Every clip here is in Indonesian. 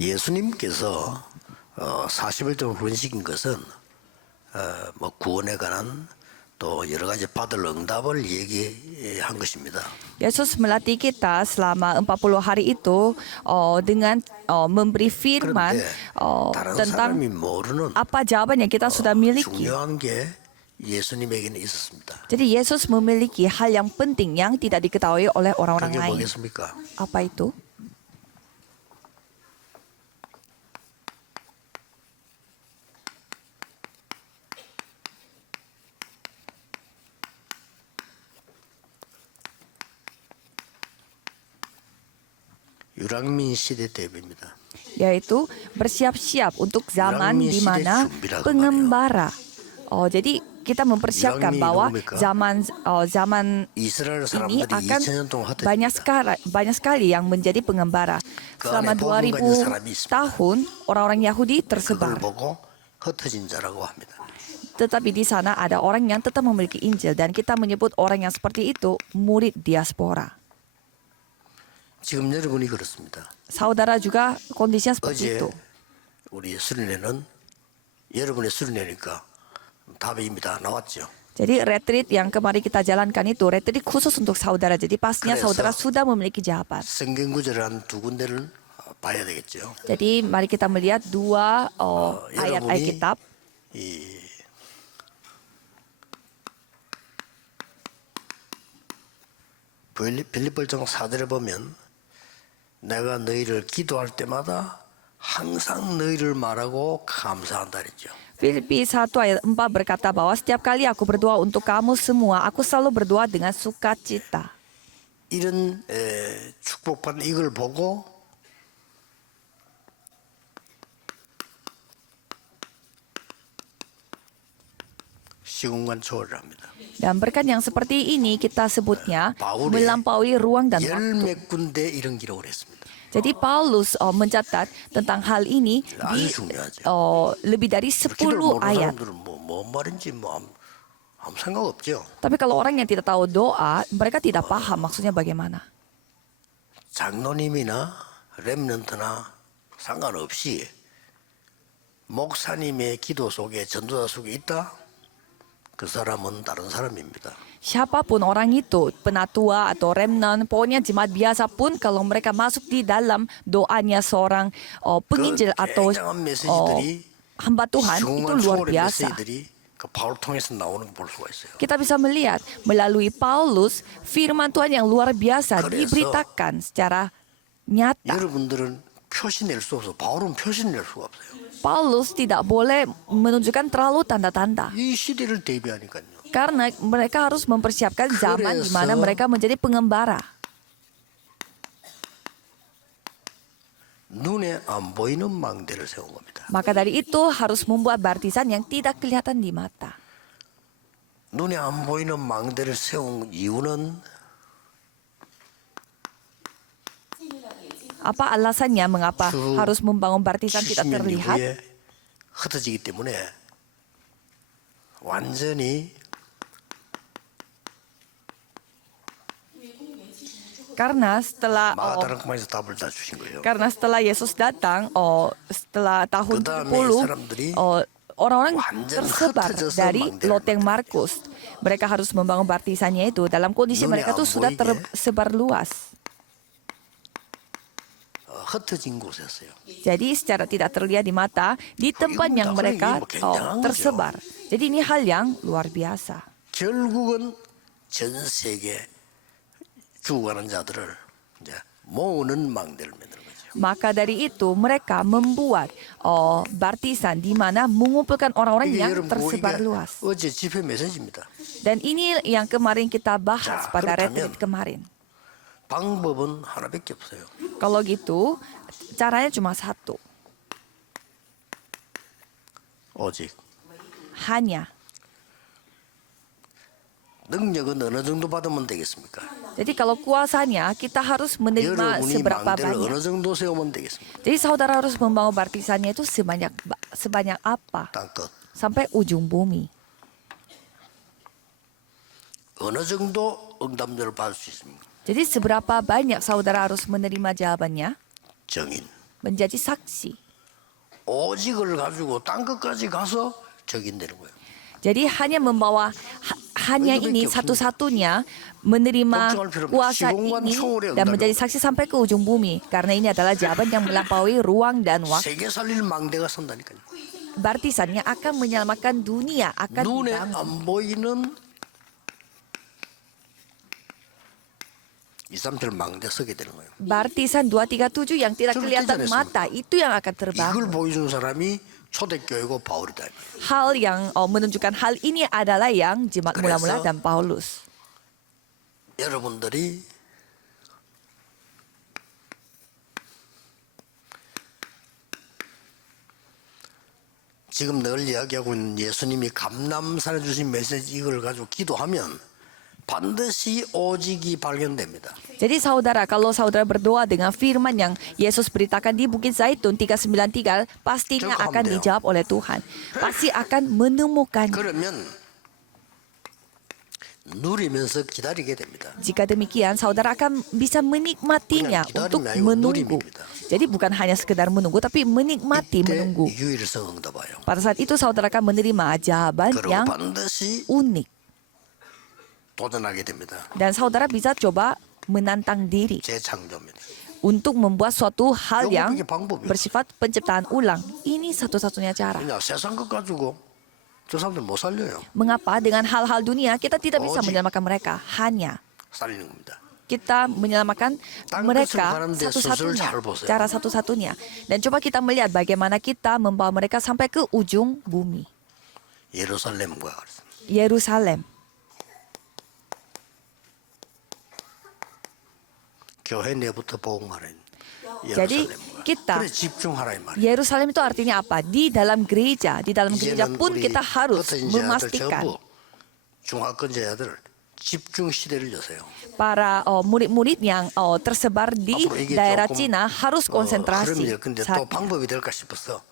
예수님께서 40일 동안 훈시킨 것은 뭐 구원에 관한 또 여러 가지 받을 응답을 얘기한 것입니다. Yesus melatih kita selama 40 hari itu dengan memberi firman 그런데 다른 tentang 사람이 모르는 apa jawaban yang kita sudah miliki. 중요한 게 예수님에게는 있었습니다. Jadi Yesus memiliki hal yang penting yang tidak diketahui oleh orang-orang 그게 lain. 뭐겠습니까? Apa itu? 유랑민 시대 대비입니다. Yaitu bersiap-siap untuk zaman di mana pengembara. Jadi kita mempersiapkan bahwa zaman 이스라엘 ini 사람들이 akan 2000년 동안 banyak sekali yang menjadi pengembara. Selama 2000 tahun orang-orang Yahudi 그걸 tersebar. 보고 흩어진 자라고 합니다. Tetapi di sana ada orang yang tetap memiliki Injil dan kita menyebut orang yang seperti itu murid diaspora. 지금 여러분이 그렇습니다. Saudara juga kondisinya seperti 어제 itu. 우리 수련회는 여러분의 수련회니까 답입니다. 나왔죠. Jadi retreat yang kemarin kita jalankan itu retreat khusus untuk saudara. Jadi pastinya 그래서 saudara sudah memiliki jawaban. 성경 구절을 한 두 군데를 봐야 되겠죠. Jadi mari kita melihat dua ayat 여러분이 Alkitab. 이 빌립보정 4절에 보면 내가 너희를 기도할 때마다 항상 너희를 말하고 감사한다 그랬죠. Filipi 1 ayat 4 berkata bahwa setiap kali aku berdoa untuk kamu semua, aku selalu berdoa dengan sukacita. 이런 축복받는 이걸 보고 시공간 초월을 합니다. Dan berkat yang seperti ini kita sebutnya 바울의 melampaui ruang dan waktu. 열몇 군데 이런 기록을 했습니다. Jadi Paulus mencatat tentang hal ini di 아주 중요하죠. lebih dari 10 기도를 모르는 ayat. 사람들은 뭔 말인지 아무 생각 없죠. Tapi kalau orang yang tidak tahu doa, mereka tidak paham maksudnya bagaimana. 장로님이나 렘넌트나 상관없이 목사님의 기도 속에 전도자 속에 있다? 그 사람은 다른 사람입니다. Siapapun orang itu, penatua atau remnant, pokoknya jemaat biasa pun kalau mereka masuk di dalam doanya seorang penginjil atau 굉장한 메시지들이 hamba Tuhan itu 중요한 luar 초월의 biasa. 메시지들이 그 바울 통해서 나오는 걸 볼 수가 있어요. Kita bisa melihat melalui Paulus firman Tuhan yang luar biasa 그래서 diberitakan secara nyata. 여러분들은 표시 낼 수 없어. 바울은 표시 낼 수가 없어요. Paulus tidak boleh menunjukkan terlalu tanda-tanda. 이 시대를 대비하니까요. Karena mereka harus mempersiapkan zaman di mana mereka menjadi pengembara. 눈에 안 보이는 망대를 세운 겁니다. Maka dari itu harus membuat baptisan yang tidak kelihatan di mata. 눈에 안 보이는 망대를 세운 이유는 Apa alasannya mengapa harus membangun baptisan tidak 70년 terlihat? 이후에 흩어지기 때문에 완전히 Karena setelah 마가다락방에서 답을 다 주신 거예요. karena setelah Yesus datang, setelah tahun 그다음에 10, 사람들이 orang-orang 완전 tersebar 흩어져서 dari 망대를 loteng Markus. Mereka harus membangun baptisannya itu dalam kondisi 눈에 mereka tuh 안 sudah 보이게. tersebar luas. 흩어진 곳이었어요. Jadi secara tidak terlihat di mata di tempat yang mereka tersebar. Jadi ini hal yang luar biasa. 결국은 전 세계 죽어가는 자들을 이제 모으는 망대를 만드는 거죠. Maka dari itu mereka membuat baptisan di mana mengumpulkan orang-orang 이게 yang 여러분 tersebar 이게 luas. 어제 집회 메시지입니다. Dan ini yang kemarin kita bahas 자, pada 그렇다면 retreat kemarin. 방법은 하나밖에 없어요. Kalau gitu, caranya cuma satu. 오직 Hanya. 능력은 어느 정도 받으면 되겠습니까? Jadi kalau kuasanya kita harus menerima 여러분이 seberapa 망대를 banyak. 어느 정도 세우면 되겠습니까? Jadi saudara harus membangun baptisannya itu sebanyak apa? 땅끝. Sampai ujung bumi. 어느 정도 응답들을 받을 수 있습니까? Jadi seberapa banyak saudara harus menerima jawabannya? 정인. menjadi saksi. 오직을 가지고 땅 끝까지 가서 적인되는 거예요. Jadi hanya membawa hanya itu ini baik, satu-satunya menerima 걱정할 필요 없어요. kuasa 시공간 ini 초월의 dan 응답이 menjadi saksi sampai ke ujung bumi. Karena ini adalah jawaban yang melampaui ruang dan waktu. 세계 살릴 망대가 선다니까요. Baptisan yang akan menyelamatkan dunia akan 눈에 dibangun. 안 보이는 237 망대 서게 되는 거예요. Baptisan 237 yang tidak 저렇게 kelihatan 잘했습니다. mata itu yang akan terbangun. 이걸 보여준 사람이 초대교회고 바울이다. Hal yang menunjukkan hal ini adalah yang jemaat mula-mula 그래서 dan Paulus. 여러분들이 지금 늘 이야기하고 있는 예수님이 감람산에 주신 메시지 이걸 가지고 기도하면 반드시 오직이 발견됩니다. Jadi saudara, kalau saudara berdoa dengan firman yang Yesus beritakan di Bukit Zaitun 393, pastinya Cukup akan 돼요. dijawab oleh Tuhan. Pasti akan menemukannya. 그러면 누리면서 기다리게 됩니다. Jika demikian, saudara akan bisa menikmatinya Kena untuk 기다림이 아니고 menunggu. 누림입니다. Jadi bukan hanya sekedar menunggu, tapi menikmati 이때 menunggu. 유일성 응답하여. Pada saat itu saudara akan menerima jawaban 그리고 yang 반드시 unik. 도전하게 됩니다. Dan saudara bisa coba menantang diri 재창조입니다. untuk membuat suatu hal Yang yang punya 방법이요. bersifat penciptaan ulang. Ini satu-satunya cara. 그냥 세상 것 가지고 저 사람들 못 살려요. Mengapa dengan hal-hal dunia kita tidak bisa Oji. menyelamatkan mereka? Hanya 살리는 겁니다. kita menyelamatkan 땅 mereka 끝을 가는데 satu-satunya, 수술을 잘 보세요. cara satu-satunya. Dan coba kita melihat bagaimana kita membawa mereka sampai ke ujung bumi, 예루살렘과 Yerusalem. 교회 내부터 복음하는 Jadi 예루살렘과. kita 그래 집중하라 이 말이에요. Yerusalem itu artinya apa? Di dalam gereja 이제는 pun 우리 kita harus 겉은 자들 memastikan 전부 중화권자들 집중 시대를 여세요. para murid-murid yang tersebar di 앞으로 이게 daerah 조금, Cina harus konsentrasi. 흐름이 근데 또 saat ini. 방법이 될까 싶어서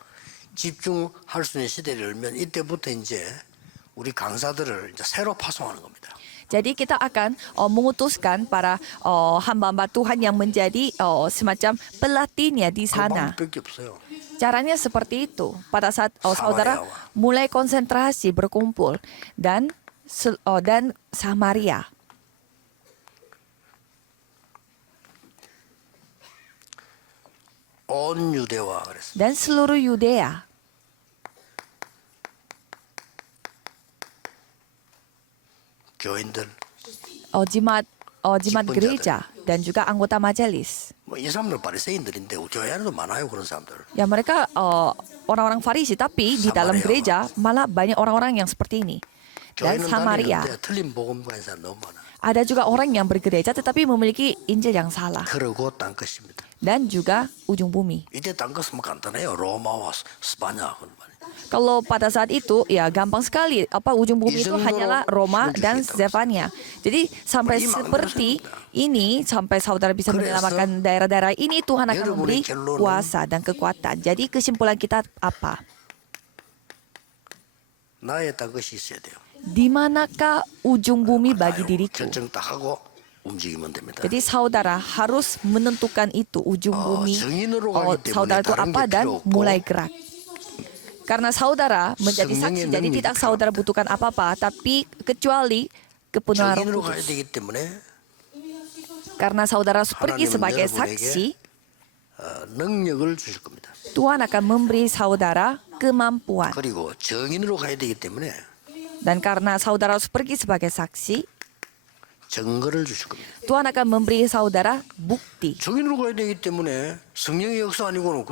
집중할 수 있는 시대를 열면 이때부터 이제 우리 강사들을 이제 새로 파송하는 겁니다. Jadi kita akan mengutuskan para hamba-hamba Tuhan yang menjadi semacam pelatihnya di 그 sana. 방법밖에 없어요. Caranya seperti itu. Pada saat saudara Samaria. mulai konsentrasi berkumpul dan Samaria. 온 유대와 그랬어요. Dan seluruh Yudea. 교인들 Jemaat 직분자들. gereja dan juga anggota majelis. 뭐 이 사람들 바리새인들인데 교회 안에도 많아요 그런 사람들. Ya mereka orang-orang Farisi, tapi di dalam Samaria. gereja malah banyak orang-orang yang seperti ini. Dan 교회는 Samaria. 다니는데 틀린 복음 가진 사람 너무 많아. Ada juga orang yang bergereja tetapi memiliki Injil yang salah. 그러고 땅 끝입니다. Dan juga ujung bumi. 이때 땅 끝은 뭐 간단해요. 로마와 스파냐 그런 말이에요. Kalau pada saat itu ya gampang sekali. Ujung bumi itu Isenggoro hanyalah Roma sudah dan kita. Zefania. Jadi sampai Beri makna seperti saudara. ini, sampai saudara bisa Kresno. menyelamatkan daerah-daerah ini, Tuhan akan Yaudah, memberi boleh kelon. kuasa dan kekuatan. Jadi kesimpulan kita apa? 나의 땅 끝이 있어야 돼요. Di manakah ujung bumi bagi 아유, diriku? 결정 딱 하고 움직이면 됩니다. Jadi saudara harus menentukan itu ujung bumi. 증인으로 가기 때문에 Saudara itu 다른 apa 게 dan 필요 없고 mulai gerak. Karena saudara menjadi 성령의 saksi, jadi 능력이 tidak 필요합니다. saudara butuhkan apa-apa, tapi kecuali kepenuhan Roh 증인으로 가야 Kudus. 되기 때문에 Karena saudara pergi 하나님은 sebagai 여러분에게 saksi, 능력을 주실 겁니다. Tuhan akan memberi saudara kemampuan. 그리고 증인으로 가야 되기 때문에 Dan karena saudara harus pergi sebagai saksi, 증거를 주실 겁니다. Tuhan akan memberi saudara bukti. 증인으로 가야 되기 때문에 성령의 역사 아니고는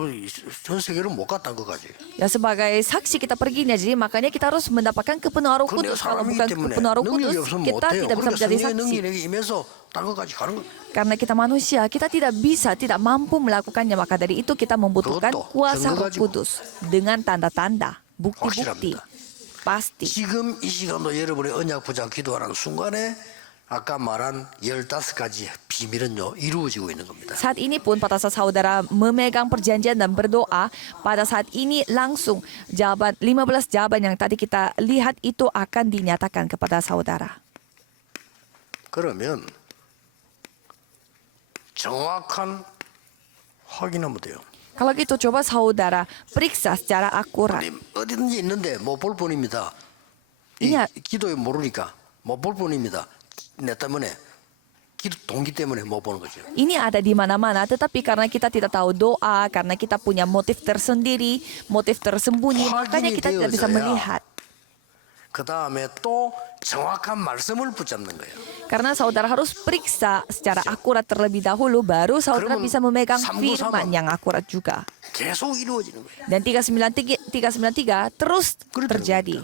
전 세계로 못 갔다는 것까지. Ya sebagai saksi kita perginya, jadi makanya kita harus mendapatkan kepenuhan Roh 근데 Kudus. Kalau 사람이기 bukan 때문에 kepenuhan Roh 능력이 Kudus, 없으면 kita 못해요. tidak bisa 그러니까 menjadi 성령의 saksi. 능력에 임해서 딴 것까지 가는 거. Karena kita manusia, kita tidak bisa, tidak mampu melakukannya. Maka dari itu kita membutuhkan 그것도 kuasa Roh 증거 가지고. Kudus dengan tanda-tanda, bukti-bukti. 확실합니다. Pasti. 지금 이 시간도 여러분의 언약 부자 기도하는 순간에 아까 말한 15가지 비밀은요 이루어지고 있는 겁니다. Saat ini pun pada saat saudara memegang perjanjian dan berdoa, pada saat ini langsung 15 jawaban yang tadi kita lihat itu akan dinyatakan kepada saudara. 그러면 정확한 확인하면 돼요. Kalau gitu coba saudara periksa secara akurat. 어디든지 있는데 못 볼 뿐입니다. 이 Ingat. 기도에 모르니까 못 볼 뿐입니다. 내 때문에 기도 동기 때문에 못 보는 거죠. Ini ada di mana-mana, tetapi karena kita tidak tahu doa, karena kita punya motif tersendiri, motif tersembunyi, makanya kita tidak bisa melihat. 그 다음에 또 정확한 말씀을 붙잡는 거예요. Karena saudara harus periksa secara akurat terlebih dahulu, baru saudara 그러면 bisa memegang 393 firman yang akurat juga. 계속 이루어지는 거예요. Dan 393 terus terjadi.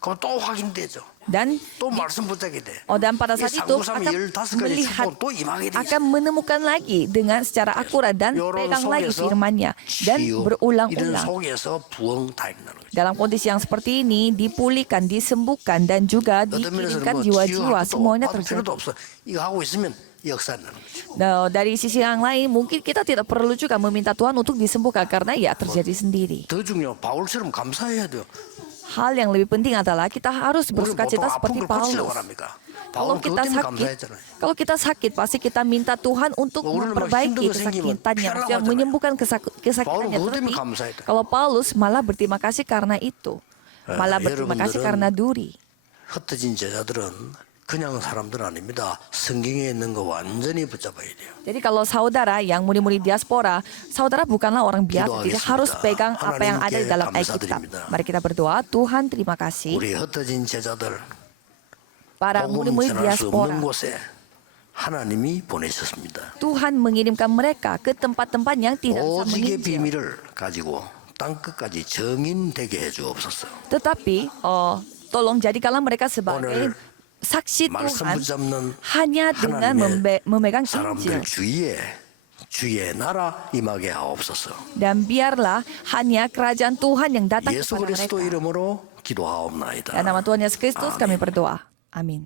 그럼 또 확인되죠. Dan 또 말씀 붙잡게 돼. dan pada saat 이 itu 393 akan 15가지 melihat, 축복 또 임하게 돼. akan menemukan lagi dengan secara akurat dan 요런 pegang lagi 속에서 firman-Nya dan 치유, 이런 berulang-ulang. 속에서 부흥 다 일어나는 거죠. Dalam kondisi yang seperti ini dipulihkan, disembuhkan dan juga 어떤 면에서는 dikirimkan 뭐 jiwa-jiwa 치유할 semuanya 것도 terjadi. 필요도 없어. 이거 하고 있으면 역사 나는 거죠. Nah, dari sisi yang lain mungkin kita tidak perlu juga meminta Tuhan untuk disembuhkan karena ya terjadi sendiri. 더 중요한 바울처럼 감사해야 돼요. Hal yang lebih penting adalah kita harus 우리는 bersukacita 보통 아픈 seperti 걸 고치려고 Paulus. 합니까? Kalau 바울은 kita 그것 때문에 sakit, 감사했잖아요. kalau kita sakit pasti kita minta Tuhan untuk 우리는 막 memperbaiki 힘든 거 생기면 kesakitannya, 피하려고 maksudnya 하잖아요. menyembuhkan 바울은 kesakitannya. 그것 때문에 Tapi 감사했다. kalau Paulus malah berterima kasih karena itu, malah berterima kasih 여러분들은 karena duri. 흩어진 제자들은 그냥 사람들 아닙니다. 성경에 있는 거 완전히 붙잡아야 돼요. Jadi kalau saudara yang murid-murid diaspora, saudara bukanlah orang biasa, jadi Gidohagis습니다. harus pegang apa yang ada di dalam 하나님께 Alkitab. 감사드립니다. Mari kita berdoa, Tuhan terima kasih. 우리 흩어진 제자들 Para 복음 murid-murid 전할 수 diaspora, 없는 곳에 하나님이 보내셨습니다. Tuhan mengirimkan mereka ke tempat-tempat yang tidak bisa 오직의 menginjil. 비밀을 가지고 땅 끝까지 정인되게 해주옵소서. Tetapi, tolong jadikanlah mereka sebagai 오늘 saksi 말씀 Tuhan 붙잡는 hanya dengan 하나님의 memegang 사람들 Injil. 주의 나라 임하게 하옵소서. Dan biarlah hanya kerajaan Tuhan yang datang 예수 kepada 그리스도 mereka. 이름으로 기도하옵나이다. Dan nama Tuhan Yesus Kristus Amin. kami berdoa. Amin.